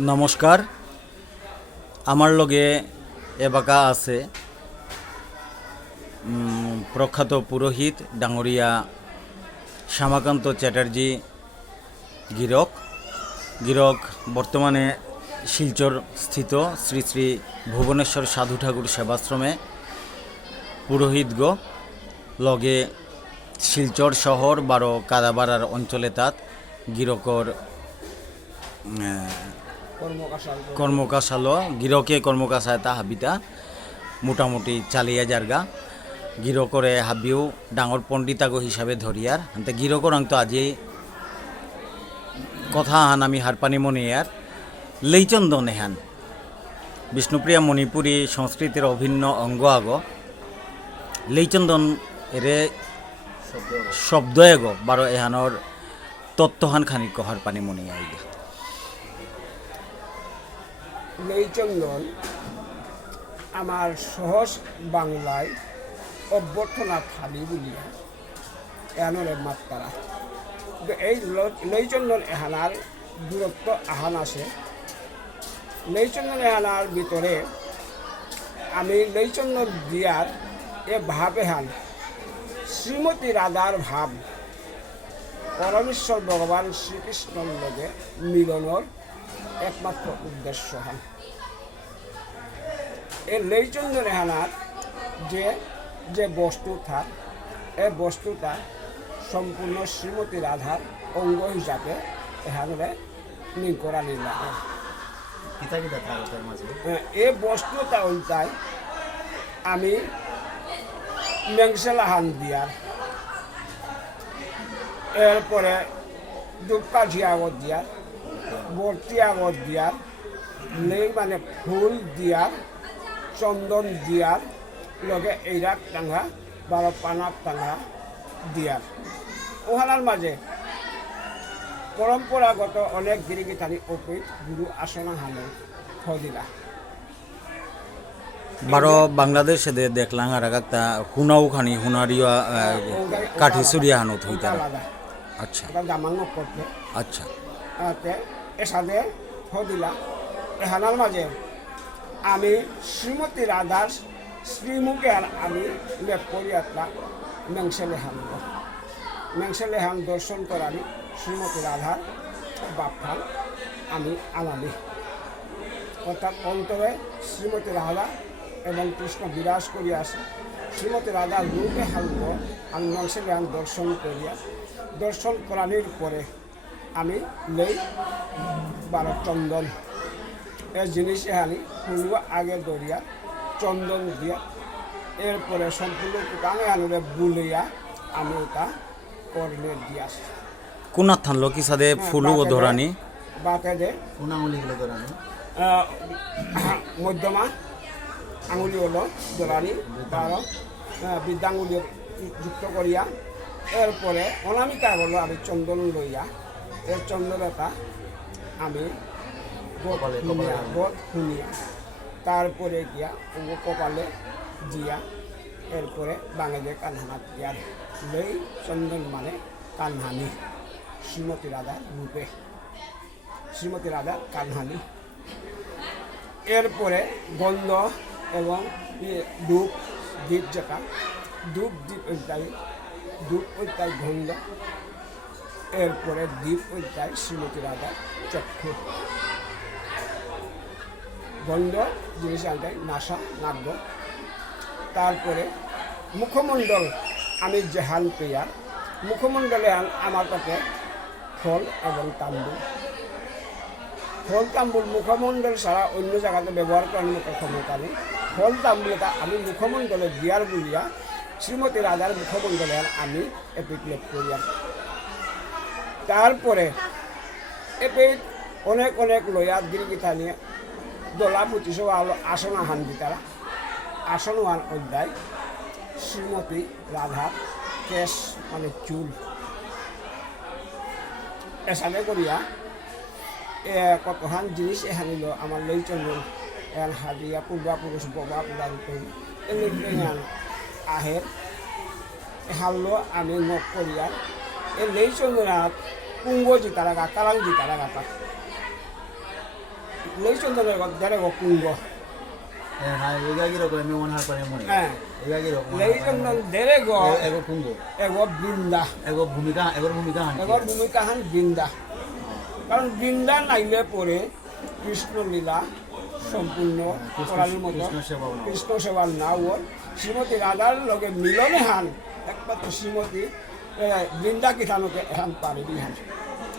নমস্কার। আমার লগে এবাকা আছে প্রখ্যাত পুরোহিত ডাঙরিয়া শ্যামাকান্ত চ্যাটার্জি গিরক বর্তমানে শিলচর স্থিত শ্রী শ্রী ভুবনেশ্বর সাধু ঠাকুর সেবাশ্রমে পুরোহিতগ লগে শিলচর শহর 12 কাদাবাড়ার অঞ্চলে তাত গিরকর কর্মকাশালো গিরকে কর্মকাশায় তা হাবিতা মোটামুটি চালিয়ে যারগা গিরকরে হাবিও ডাঙর পণ্ডিতাগ হিসাবে ধরিয়ার আনতে গিরকর আং তো আজি কথা হান আমি হারপানি মনিয়ার লেইচন্দন এহান বিষ্ণুপ্রিয়া মণিপুরী সংস্কৃতির অভিন্ন অঙ্গ আগ লেইচন্দন এরে শব্দ এগ 12 এহানোর তত্ত্বহান খানিক হারপানি মনিয়া আইগা লেইচন্দন আমার সহজ বাংলায় অভ্যর্থনা থালি বলিয়া এহানরে মাত্রা এই লেইচন্দন এহানার দূরত্ব আহান আছে। লেইচন্দন এহানার ভিতরে আমি লেইচন্দন দিয়ার এ ভাব এহান শ্রীমতী রাধার ভাব পরমেশ্বর ভগবান শ্রীকৃষ্ণর লগে মিলনের একমাত্র উদ্দেশ্য হন। এই লেইচন্দন এহানার যে বস্তু থাক এই বস্তুটা সম্পূর্ণ শ্রীমতী রাধার অঙ্গ হিসাবে এহানরে নিকরা নির্লাগে এই বস্তুটা উল্টাই আমি মেংসেলাহান দিয়ার এরপরে দুপকাঠি আগত দিয়ার বর্তি আগত দিয়ার লেই মানে ফুল দিয়ার চন্দন দিয়ার লগে এইরাক টাঙা 12 পানার টাঙা দিয়ার ওহানার মাঝে পরম্পরাগত অনেক গিরিগিতানি অপৈত গুরু আসনা হানো থদিলা 12 বাংলাদেশে দেখলাম আর একটা হুনাও খানি হুনারিয়া কাঠি সুরিয়া হানো থইতা আচ্ছা দামাঙ্গ করতে আচ্ছা এসাদে থদিলা এহানার মাঝে আমি শ্রীমতী রাধার শ্রীমুখে আর আমি লেপ করিয়াতলা মেংসেলেহান দর্শন করানি শ্রীমতী রাধার বাপখান আমি আনালি অর্থাৎ অন্তরে শ্রীমতী রাধা এবং কৃষ্ণ বিরাজ করিয়া আসে। শ্রীমতী রাধার রূপে হালব আমি মেংসেলেহান দর্শন করানির পরে আমি লেই 12 চন্দন এর জিনিস এহানি ফুলুয়া আগে দরিয়া চন্দন দিয়া এরপরে সম্পূর্ণ কানে আনুরে বুলিয়া আমি ওটা কর্ণের দিয়া কোনা থানলো কি সাদে ফুলু ও ধরানি বাতে দে কোন আঙুলিগুলো ধরানি মধ্যমা আঙুলি হলো ধরানি 12 বৃদ্ধাঙ্গুলি যুক্ত করিয়া এরপরে অনামিকা হলো আমি চন্দন লইয়া এর চন্দনটা আমি শুনিয়া তারপরে গিয়া কপালে দিয়া এরপরে বাঙালির কানহানা দিয়ার লই চন্দন মানে কানহানি শ্রীমতী রাধার রূপে শ্রীমতী রাধার কানহানি। এরপরে গন্ধ এবং দ্বীপ যেটা ধূপ ওইটাই গন্ধ এরপরে দ্বীপ ওইটাই শ্রীমতী রাধার চক্ষু গন্ধ জিনিস আনটাই নাসা নাগ্য। তারপরে মুখমণ্ডল আমি জেহান পেয়ার মুখমণ্ডলে আমার কাছে ফল এবং তাম্বুল মুখমণ্ডল ছাড়া অন্য জায়গাতে ব্যবহার করার মতো ক্ষমতা নেই। ফল তাম্বুলটা আমি মুখমণ্ডলে দিয়ার বলিয়া শ্রীমতী রাধার মুখমণ্ডলে আমি এপিক্লেপ করিয়া তারপরে এপিক অনেক লইয়া গিরিগিতা নিয়ে দোলা পুঁতি সব আসন আহান দিতারা আসন ওয়ান অধ্যায় শ্রীমতী রাধার কেশ মানে চুল এসানে করিয়া কতখান জিনিস এহানিল আমার লেইচন্দন এখান হাদিয়া পূর্বাপুরুষ বাবা প্রদান করি এখান আহের এহালো আমি নখ করিয়া এই লেইচন্দনাথ কুঙ্গ জিতারা গা কালাং জিতারা গাতা লেইচন্দনের দেরে কুঙ্গ হ্যাঁ এগা কি রকম আমি মনে হয় করে মনে হ্যাঁ এগা কি রকম লেইচন্দন দেরে গ এগো কুঙ্গ এগো বৃন্দা এগো ভূমিকা হান এগো ভূমিকা হান বৃন্দা কারণ বৃন্দা নাইলে পরে কৃষ্ণ লীলা সম্পূর্ণ করার মতো কৃষ্ণ সেবার না ওর শ্রীমতী রাধার লগে মিলনে হান একমাত্র শ্রীমতী বৃন্দা কিষাণকে এহান পারি হান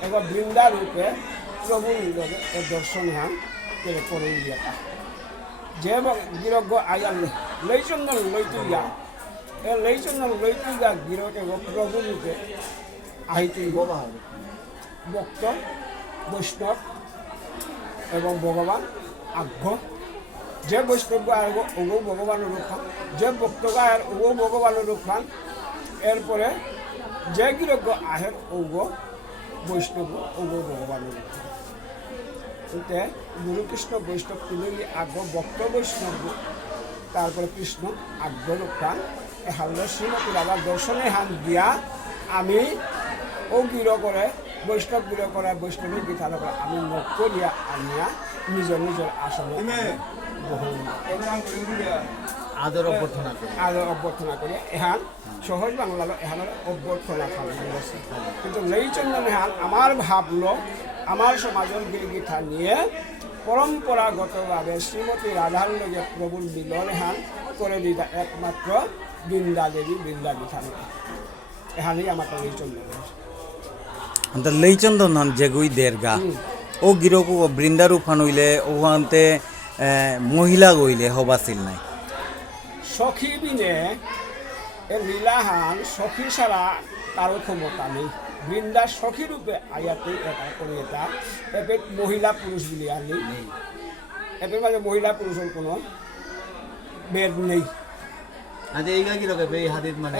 এবার বৃন্দা রূপে প্রভুর লগে দর্শন হান করে দিয়েটা যে গিরজ্ঞ আয়ার লৈচন্দন লৈতুইয়া লৈচন্দন লৈতুইয়া গিরকে প্রভু রূপে আহিতুই ভক্ত বৈষ্ণব এবং ভগবান আগ্য যে বৈষ্ণব আয়ব ওগো ভগবানের রূপ খান যে ভক্ত গায়ের ওগো ভগবানের রূপ খান এরপরে যে গিরজ্ঞ আহের ওগো বৈষ্ণব ওগো ভগবানের রূপ খান এতে গুরুকৃষ্ণ বৈষ্ণব তুলি আগ্য ভক্ত বৈষ্ণব তারপরে কৃষ্ণ আগ্য রূপ খান এহাল শ্রীমতী রাধার দর্শনে হান দিয়া আমি ও গির করে বৈষ্ণব গির করে বৈষ্ণবের গীতা করে আমি মুখ করিয়া আনিয়া নিজের নিজের আসনে আদর অভ্যর্থনা করি এহান সহজ বাংলা এহানের অভ্যর্থনা খাওয়া কিন্তু লেইচন্দন এহান আমার ভাবলো আমার সমাজের গীতা নিয়ে পরম্পরাগতভাবে শ্রীমতী রাধার লগে প্রভুর মিলন এহান করে দিতা একমাত্র বৃন্দা দেবী বৃন্দা গীতা এহানেই আমার লেইচন্দন লেইচন্দন যেগুই দেরগা ও গিরকু বৃন্দারূপান হইলে ওখানতে মহিলা গইলে হবাছিল নাই সখী বিনে লীলাহান সখী ছাড়া কারো ক্ষমতা নেই বৃন্দার সখী রূপে আয়াতে এটা করে এটা এপে মহিলা পুরুষ বলি আর নেই এপের মাঝে মহিলা পুরুষের কোনো বেদ নেই আচ্ছা এইগা কি রকম এই হাদিত মানে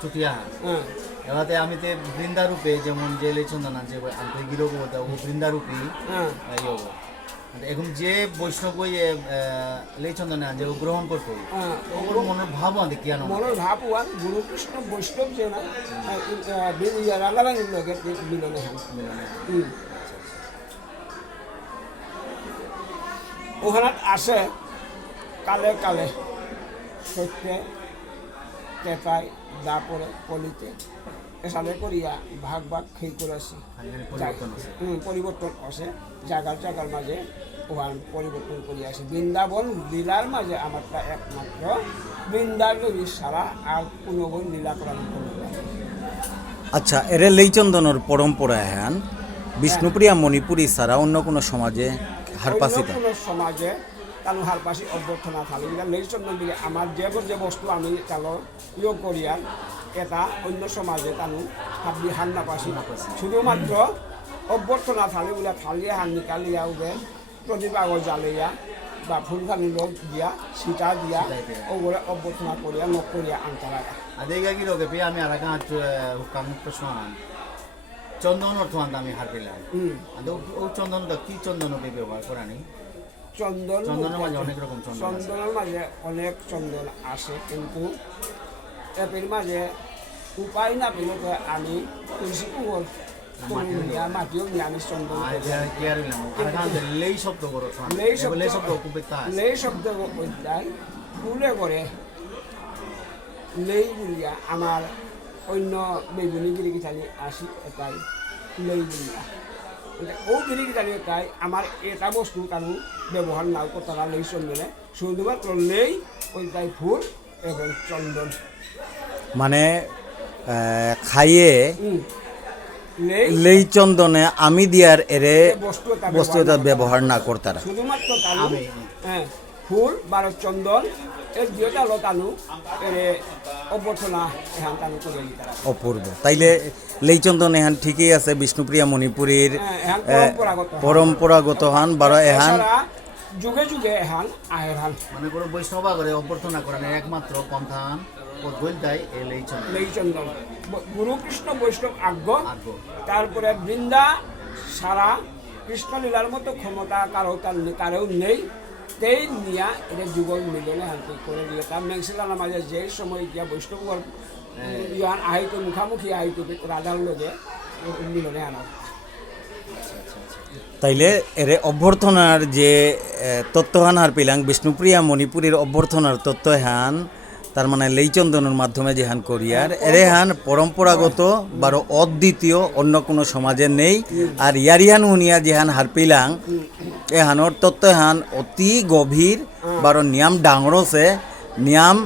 চুটিয়া এবারে আমি তে বৃন্দারূপে যেমন যে লেচন্দন আছে আমি গিরো বলতে ও বৃন্দারূপী এখন যে বৈষ্ণব লেচন্দনে যে গ্রহণ করতো ওগুলো মনের ভাব আনতে কি আনো মনের ভাব ওয়ান গুরু কৃষ্ণ বৈষ্ণব যে না রাঙারাঙির লোকের মিলনে ওখানে আসে কালে কালে সত্যে কেতায় দাপরে কলিতে এসালে করিয়া ভাগ ভাগ খেই করেছি পরিবর্তন আছে জায়গার মাঝে ওখান পরিবর্তন করিয়া আছে বৃন্দাবন লীলার মাঝে আমারটা একমাত্র বৃন্দার দেবী সারা আর কোনো বই লীলা করার আচ্ছা এরে লেইচন্দনের পরম্পরা হ্যান বিষ্ণুপ্রিয়া মণিপুরী ছাড়া অন্য কোনো সমাজে হারপাসিতা কোনো সমাজে তানু হারপাসি অভ্যর্থনা থাকি লেইচন্দন দিকে আমার যে বস্তু আমি তালো ইয়োগ করিয়া এটা অন্য সমাজে তানু হাবি হান নাপাসি শুধুমাত্র অভ্যর্থনা থালি বলে থালিয়া হান নিকালিয়া উবে প্রদীপ আগর জ্বালিয়া বা ফুলখানি লোক দিয়া সিটা দিয়া ওগুলো অভ্যর্থনা করিয়া নখ করিয়া আনতে লাগে আর এই কি রোগে পেয়ে আমি আর কাম প্রশ্ন চন্দন অর্থ আনতে আমি হার পেলাম ও চন্দনটা কি চন্দন ব্যবহার করা নেই চন্দনের মাঝে অনেক রকম চন্দনের মাঝে অনেক চন্দন আসে কিন্তু এর মাঝে উপায় না পেলে আমি তুলসী কুমোর মাটিও নিয়ে আমি চন্দন লেই শব্দ অধ্যায় ফুলে করে লেই বুলিয়া আমার অন্য বেগুনি গিরিগিঠানি আসি এটাই লেই বুলিয়া ও গিরিগিঠানি এটাই আমার এটা বস্তু কারণ ব্যবহার নাও তারা লেই চন্দনে শুধুমাত্র লেই ওইটাই ফুল এবং চন্দন মানে খাইয়ে লেইচন্দনে আমি দিয়ার এরে বস্তু এটা ব্যবহার না করতারা শুধুমাত্র ফুল বারো চন্দন এর দুইটা লতানু এর অভ্যর্থনা এখান তানু করে দিতারা অপূর্ব তাইলে লেইচন্দন এহান ঠিকই আছে বিষ্ণুপ্রিয়া মণিপুরীর পরম্পরাগত হান বারো এহান যুগে যুগে এহান আহের হান মানে কোনো বৈষ্ণব করে অভ্যর্থনা করেন একমাত্র পন্থান বলতাই এই লেইচন্দন গুরু কৃষ্ণ বৈষ্ণব আজ্ঞ তারপরে বৃন্দা সারা কৃষ্ণলীলার মতো ক্ষমতা কারো নেই তেই নিয়া এটা যুগল মিলনে হাতে করে দিয়ে তার মেঘশিলার মাঝে যে সময় গিয়া বৈষ্ণবর ইয়ান আহিত মুখামুখি আহিত রাধার লগে মিলনে আনা তাইলে এর অভ্যর্থনার যে তত্ত্বহান হার পেলাম বিষ্ণুপ্রিয়া মণিপুরের অভ্যর্থনার তত্ত্বহান তার মানে লেইচন্দনের মাধ্যমে যেহান করিয়ার এরেহান পরম্পরাগত বারো অদ্বিতীয় অন্য কোনো সমাজের নেই আর ইয়ারিহান হুনিয়া যেহান হার পেলাং এহানোর তত্ত্বহান অতি গভীর বারো নিয়ম ডাঙরছে নিয়ম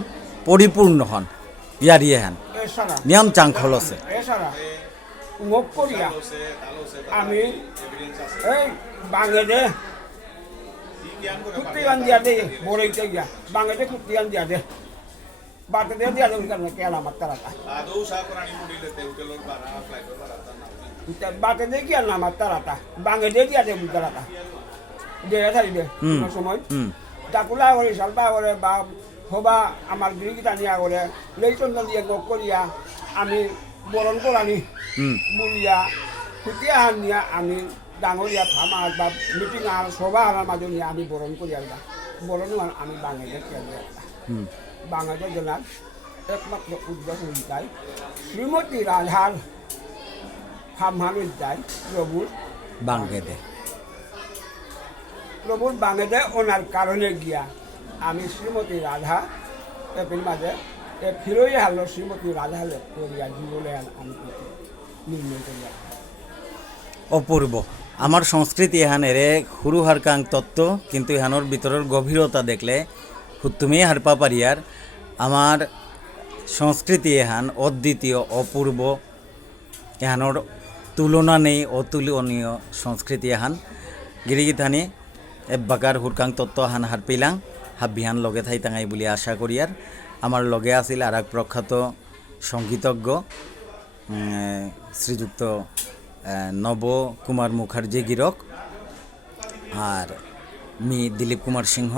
পরিপূর্ণ হন ইয়ারিহান এছাড়া নিয়ম চাংখলছে এছাড়া মুখ করিয়া আমি এই বাঙেদে কুত্তিয়ান দিয়া দে বড়ইতে গিয়া বাঙেদে কুত্তিয়ান দিয়া দে বাতে দে দিয়া দে কারণে কেন আমার তারাটা বাতে দে গিয়া না আমার তারাটা বাঙেদে দিয়া দে তারাটা দেয়া থাকবে সময় ডাকুলা করে সালবা করে বা হবা আমার গিরিগিটা নিয়া করে লেইচন্দন দিয়ে নখ করিয়া আমি বরণ করানি বলিয়া খুটিয়া হান নিয়া আমি ডাঙরিয়া ফার্মার বা মিটিং আর সভা আমার মাঝে নিয়ে আমি বরণ করি আসলাম বরণ আমি বাঙালিদের কেন্দ্রে বাঙালিদের জেলার একমাত্র উদ্দেশ্য যায় শ্রীমতী রাধার ফার্মানের যায় প্রভুর বাঙ্গেদে প্রভুর বাঙেদে ওনার কারণে গিয়া আমি শ্রীমতী রাধা এর মাঝে ফিরই হারলো শ্রীমতী রাধা করিয়া জীবনে আমি নির্ণয় করিয়া অপূর্ব আমার সংস্কৃতি এহান এরে হুরু হারকাং তত্ত্ব কিন্তু এহানোর ভিতরের গভীরতা দেখলে তুমি হারপা পারিয়ার আমার সংস্কৃতি এহান অদ্বিতীয় অপূর্ব এহানোর তুলনা নেই অতুলনীয় সংস্কৃতি এহান গিরিগিথানি এব্বাকার হুরকাং তত্ত্ব হান হার পিলাং হাবিহান লগে থাই তাঙাই বলে আশা করিয়ার আমার লগে আছিল আর এক প্রখ্যাত সঙ্গীতজ্ঞ শ্রীযুক্ত নব কুমার মুখার্জি গিরক আর মি দিলীপ কুমার সিংহ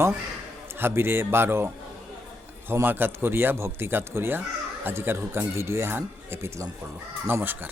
হাবিরে 12 হোমাকাত করিয়া ভক্তিকাত করিয়া আজিকার হুরকাং ভিডিও হান এপিতলম করলো নমস্কার।